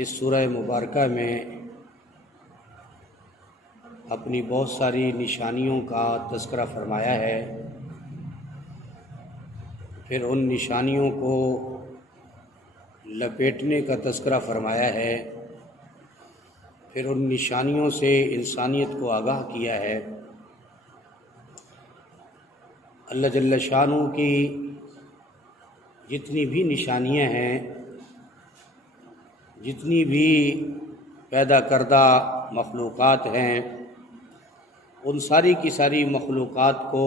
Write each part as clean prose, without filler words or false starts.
اس سورہ مبارکہ میں اپنی بہت ساری نشانیوں کا تذکرہ فرمایا ہے، پھر ان نشانیوں کو لپیٹنے کا تذکرہ فرمایا ہے، پھر ان نشانیوں سے انسانیت کو آگاہ کیا ہے۔ اللہ جل شانہ کی جتنی بھی نشانیاں ہیں، جتنی بھی پیدا کردہ مخلوقات ہیں، ان ساری کی ساری مخلوقات کو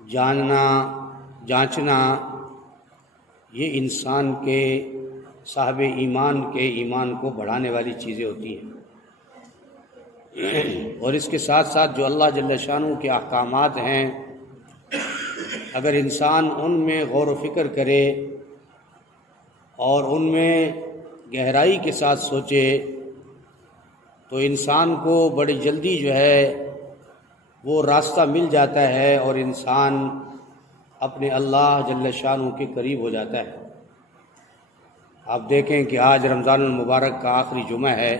جاننا، جانچنا، یہ انسان کے صاحب ایمان کے ایمان کو بڑھانے والی چیزیں ہوتی ہیں۔ اور اس کے ساتھ ساتھ جو اللہ جل شانہ کے احکامات ہیں، اگر انسان ان میں غور و فکر کرے اور ان میں گہرائی کے ساتھ سوچے تو انسان کو بڑی جلدی جو ہے وہ راستہ مل جاتا ہے اور انسان اپنے اللہ جل شانہ کے قریب ہو جاتا ہے۔ آپ دیکھیں کہ آج رمضان المبارک کا آخری جمعہ ہے،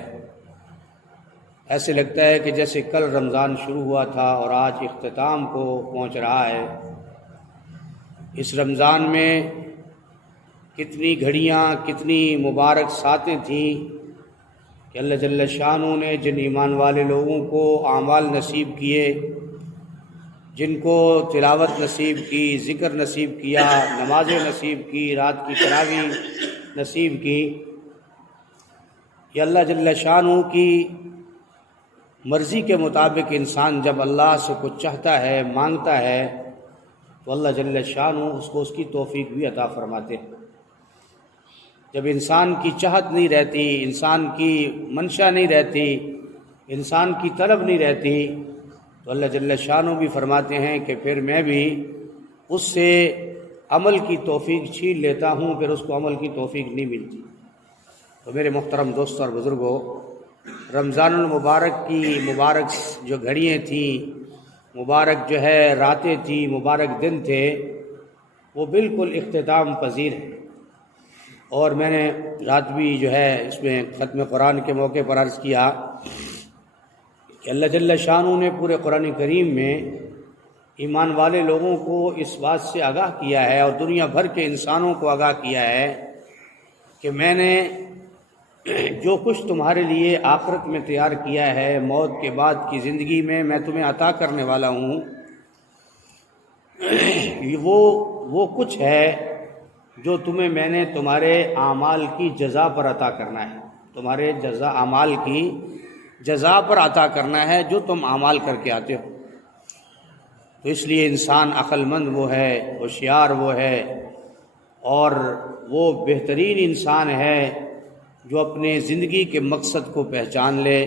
ایسے لگتا ہے کہ جیسے کل رمضان شروع ہوا تھا اور آج اختتام کو پہنچ رہا ہے۔ اس رمضان میں کتنی گھڑیاں، کتنی مبارک ساتیں تھیں کہ اللہ جل شانہ نے جن ایمان والے لوگوں کو اعمال نصیب کیے، جن کو تلاوت نصیب کی، ذکر نصیب کیا، نمازیں نصیب کی، رات کی تراویح نصیب کی، یہ اللہ جل شانہ کی مرضی کے مطابق انسان جب اللہ سے کچھ چاہتا ہے، مانگتا ہے، تو اللہ جل شانہ اس کو اس کی توفیق بھی عطا فرماتے ہیں۔ جب انسان کی چاہت نہیں رہتی، انسان کی منشا نہیں رہتی، انسان کی طلب نہیں رہتی، تو اللہ جل شانہ بھی فرماتے ہیں کہ پھر میں بھی اس سے عمل کی توفیق چھین لیتا ہوں، پھر اس کو عمل کی توفیق نہیں ملتی۔ تو میرے محترم دوستوں اور بزرگوں، رمضان المبارک کی مبارک جو گھڑیاں تھیں، مبارک جو ہے راتیں تھیں، مبارک دن تھے، وہ بالکل اختتام پذیر ہیں۔ اور میں نے رات بھی جو ہے اس میں ختم قرآن کے موقع پر عرض کیا کہ اللہ جل شانہ نے پورے قرآن کریم میں ایمان والے لوگوں کو اس بات سے آگاہ کیا ہے اور دنیا بھر کے انسانوں کو آگاہ کیا ہے کہ میں نے جو کچھ تمہارے لیے آخرت میں تیار کیا ہے، موت کے بعد کی زندگی میں تمہیں عطا کرنے والا ہوں، وہ کچھ ہے جو تمہیں میں نے تمہارے اعمال کی جزا پر عطا کرنا ہے، تمہارے اعمال کی جزا پر عطا کرنا ہے جو تم اعمال کر کے آتے ہو۔ تو اس لیے انسان عقل مند وہ ہے، ہوشیار وہ ہے، اور وہ بہترین انسان ہے جو اپنے زندگی کے مقصد کو پہچان لے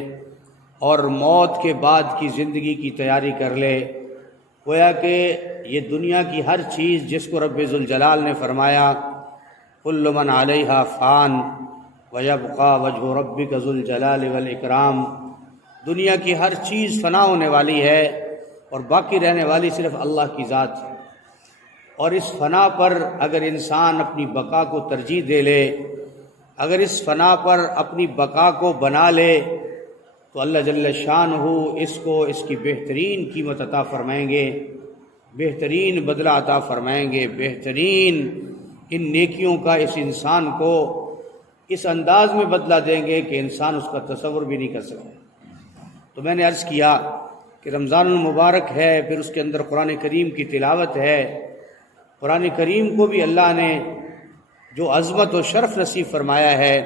اور موت کے بعد کی زندگی کی تیاری کر لے۔ گویا کہ یہ دنیا کی ہر چیز جس کو رب ذوالجلال نے فرمایا کل من علیہا فان ویبقی وجہ ربک ذو الجلال والاکرام، دنیا کی ہر چیز فنا ہونے والی ہے اور باقی رہنے والی صرف اللہ کی ذات ہے۔ اور اس فنا پر اگر انسان اپنی بقا کو ترجیح دے لے، اگر اس فنا پر اپنی بقا کو بنا لے، تو اللہ جل شانہ اس کو اس کی بہترین قیمت عطا فرمائیں گے، بہترین بدلہ عطا فرمائیں گے، بہترین ان نیکیوں کا اس انسان کو اس انداز میں بدلہ دیں گے کہ انسان اس کا تصور بھی نہیں کر سکتا۔ تو میں نے عرض کیا کہ رمضان المبارک ہے، پھر اس کے اندر قرآن کریم کی تلاوت ہے۔ قرآن کریم کو بھی اللہ نے جو عظمت و شرف نصیب فرمایا ہے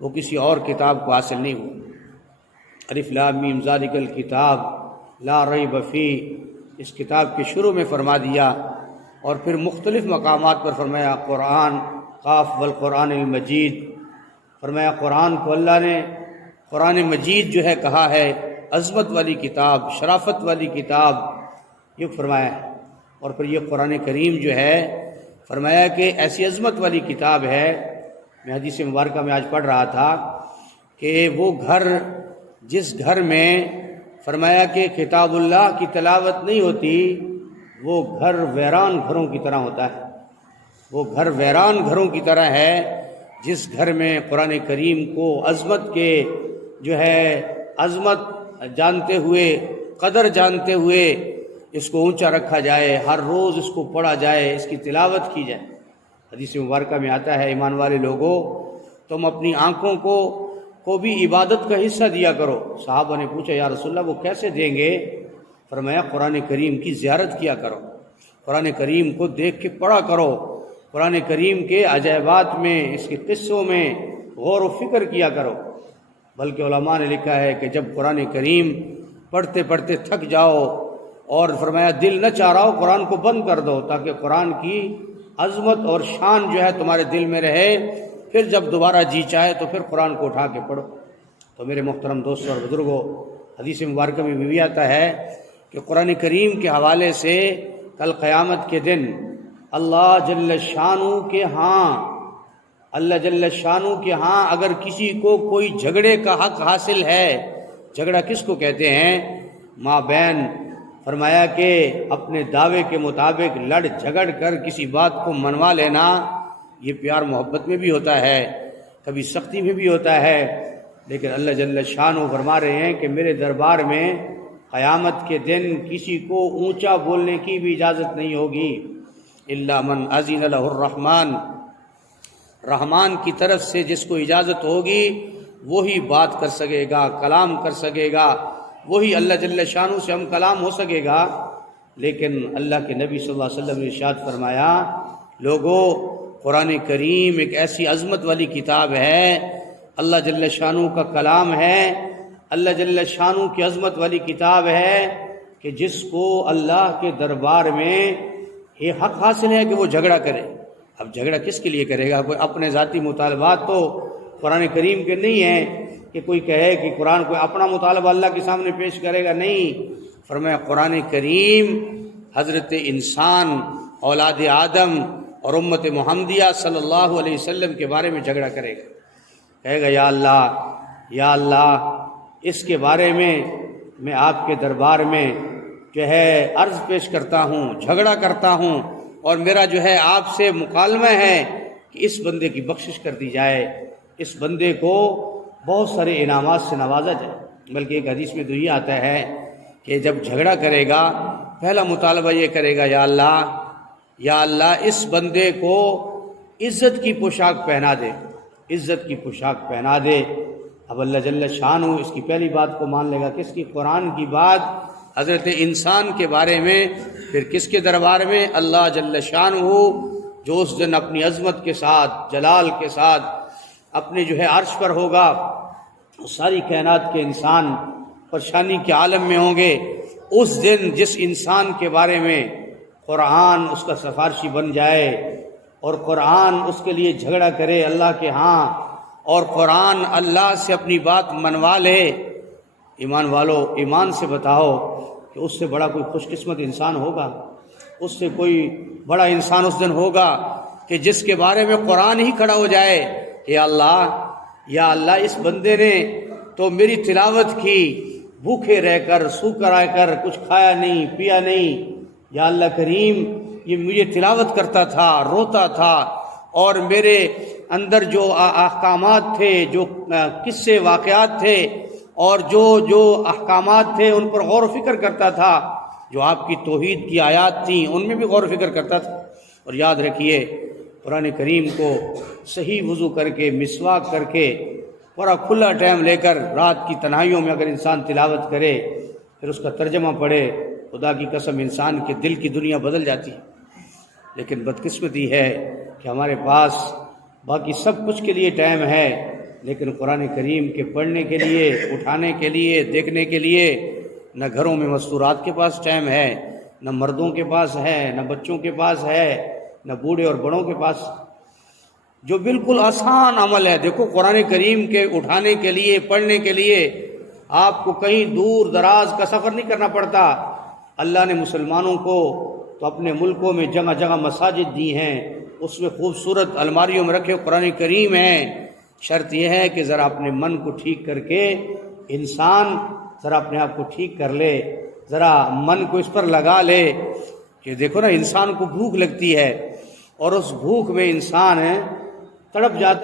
وہ کسی اور کتاب کو حاصل نہیں ہوا۔ الف لام میم ذالک الکتاب لا ریب فیہ، اس کتاب کے شروع میں فرما دیا، اور پھر مختلف مقامات پر فرمایا قرآن قاف والقرآن المجید، فرمایا قرآن کو اللہ نے قرآن مجید جو ہے کہا ہے، عظمت والی کتاب، شرافت والی کتاب یہ فرمایا ہے۔ اور پھر یہ قرآن کریم جو ہے فرمایا کہ ایسی عظمت والی کتاب ہے۔ میں حدیث مبارکہ میں آج پڑھ رہا تھا کہ وہ گھر جس گھر میں فرمایا کہ کتاب اللہ کی تلاوت نہیں ہوتی، وہ گھر ویران گھروں کی طرح ہوتا ہے، وہ گھر ویران گھروں کی طرح ہے جس گھر میں قرآن کریم کو عظمت کے جو ہے عظمت جانتے ہوئے، قدر جانتے ہوئے اس کو اونچا رکھا جائے، ہر روز اس کو پڑھا جائے، اس کی تلاوت کی جائے۔ حدیث مبارکہ میں آتا ہے، ایمان والے لوگوں تم اپنی آنکھوں کو بھی عبادت کا حصہ دیا کرو۔ صحابہ نے پوچھا یا رسول اللہ وہ کیسے دیں گے؟ فرمایا قرآن کریم کی زیارت کیا کرو، قرآن کریم کو دیکھ کے پڑھا کرو، قرآن کریم کے عجائبات میں، اس کے قصوں میں غور و فکر کیا کرو۔ بلکہ علماء نے لکھا ہے کہ جب قرآن کریم پڑھتے پڑھتے تھک جاؤ اور فرمایا دل نہ چاہ رہا ہو، قرآن کو بند کر دو تاکہ قرآن کی عظمت اور شان جو ہے تمہارے دل میں رہے، پھر جب دوبارہ جی چاہے تو پھر قرآن کو اٹھا کے پڑھو۔ تو میرے محترم دوستوں اور بزرگوں، حدیث مبارکہ میں بھی آتا ہے کہ قرآن کریم کے حوالے سے کل قیامت کے دن اللہ جل شانہ کے ہاں اگر کسی کو کوئی جھگڑے کا حق حاصل ہے، جھگڑا کس کو کہتے ہیں؟ ماں بہن، فرمایا کہ اپنے دعوے کے مطابق لڑ جھگڑ کر کسی بات کو منوا لینا، یہ پیار محبت میں بھی ہوتا ہے، کبھی سختی میں بھی ہوتا ہے، لیکن اللہ جل شانہ فرما رہے ہیں کہ میرے دربار میں قیامت کے دن کسی کو اونچا بولنے کی بھی اجازت نہیں ہوگی، الا من اذن لہ الرحمن، رحمان کی طرف سے جس کو اجازت ہوگی وہی بات کر سکے گا، کلام کر سکے گا، وہی اللہ جل شانہ سے ہم کلام ہو سکے گا۔ لیکن اللہ کے نبی صلی اللہ علیہ وسلم نے ارشاد فرمایا، لوگوں قرآن کریم ایک ایسی عظمت والی کتاب ہے، اللہ جل شانہ کا کلام ہے، اللہ جل شانہ کی عظمت والی کتاب ہے کہ جس کو اللہ کے دربار میں یہ حق حاصل ہے کہ وہ جھگڑا کرے۔ اب جھگڑا کس کے لیے کرے گا؟ کوئی اپنے ذاتی مطالبات تو قرآن کریم کے نہیں ہیں کہ کوئی کہے کہ قرآن کوئی اپنا مطالبہ اللہ کے سامنے پیش کرے گا، نہیں۔ فرمایا قرآن کریم حضرت انسان، اولاد آدم اور امت محمدیہ صلی اللہ علیہ وسلم کے بارے میں جھگڑا کرے گا، کہے گا یا اللہ اس کے بارے میں آپ کے دربار میں جو ہے عرض پیش کرتا ہوں، جھگڑا کرتا ہوں، اور میرا جو ہے آپ سے مکالمہ ہے کہ اس بندے کی بخشش کر دی جائے، اس بندے کو بہت سارے انعامات سے نوازا جائے۔ بلکہ ایک حدیث میں تو یہ آتا ہے کہ جب جھگڑا کرے گا پہلا مطالبہ یہ کرے گا، یا اللہ اس بندے کو عزت کی پوشاک پہنا دے، عزت کی پوشاک پہنا دے۔ اب اللہ جل شانہ اس کی پہلی بات کو مان لے گا، کس کی؟ قرآن کی بات حضرت انسان کے بارے میں، پھر کس کے دربار میں؟ اللہ جل شانہ، جو اس دن اپنی عظمت کے ساتھ، جلال کے ساتھ اپنے جو ہے عرش پر ہوگا، ساری کائنات کے انسان پریشانی کے عالم میں ہوں گے۔ اس دن جس انسان کے بارے میں قرآن اس کا سفارشی بن جائے اور قرآن اس کے لیے جھگڑا کرے اللہ کے ہاں، اور قرآن اللہ سے اپنی بات منوا لے، ایمان والو ایمان سے بتاؤ کہ اس سے بڑا کوئی خوش قسمت انسان ہوگا؟ اس سے کوئی بڑا انسان اس دن ہوگا کہ جس کے بارے میں قرآن ہی کھڑا ہو جائے، یا اللہ اس بندے نے تو میری تلاوت کی، بھوکے رہ کر، سوکھ رہ کر، کچھ کھایا نہیں پیا نہیں، یا اللہ کریم یہ مجھے تلاوت کرتا تھا، روتا تھا، اور میرے اندر جو احکامات تھے، جو قصے واقعات تھے، اور جو احکامات تھے ان پر غور و فکر کرتا تھا، جو آپ کی توحید کی آیات تھیں ان میں بھی غور و فکر کرتا تھا۔ اور یاد رکھیے قرآن کریم کو صحیح وضو کر کے، مسواک کر کے، پورا کھلا ٹائم لے کر رات کی تنہائیوں میں اگر انسان تلاوت کرے، پھر اس کا ترجمہ پڑھے، خدا کی قسم انسان کے دل کی دنیا بدل جاتی ہے۔ لیکن بدقسمتی ہے کہ ہمارے پاس باقی سب کچھ کے لیے ٹائم ہے، لیکن قرآن کریم کے پڑھنے کے لیے، اٹھانے کے لیے، دیکھنے کے لیے نہ گھروں میں مستورات کے پاس ٹائم ہے، نہ مردوں کے پاس ہے، نہ بچوں کے پاس ہے، نہ بوڑھے اور بڑوں کے پاس۔ جو بالکل آسان عمل ہے، دیکھو قرآن کریم کے اٹھانے کے لیے، پڑھنے کے لیے آپ کو کہیں دور دراز کا سفر نہیں کرنا پڑتا۔ اللہ نے مسلمانوں کو تو اپنے ملکوں میں جگہ جگہ مساجد دی ہیں، اس میں خوبصورت الماریوں میں رکھے قرآن کریم ہیں۔ شرط یہ ہے کہ ذرا اپنے من کو ٹھیک کر کے انسان ذرا اپنے آپ کو ٹھیک کر لے، ذرا من کو اس پر لگا لے کہ دیکھو نا، انسان کو بھوک لگتی ہے اور اس بھوک میں انسان تڑپ جاتا ہے۔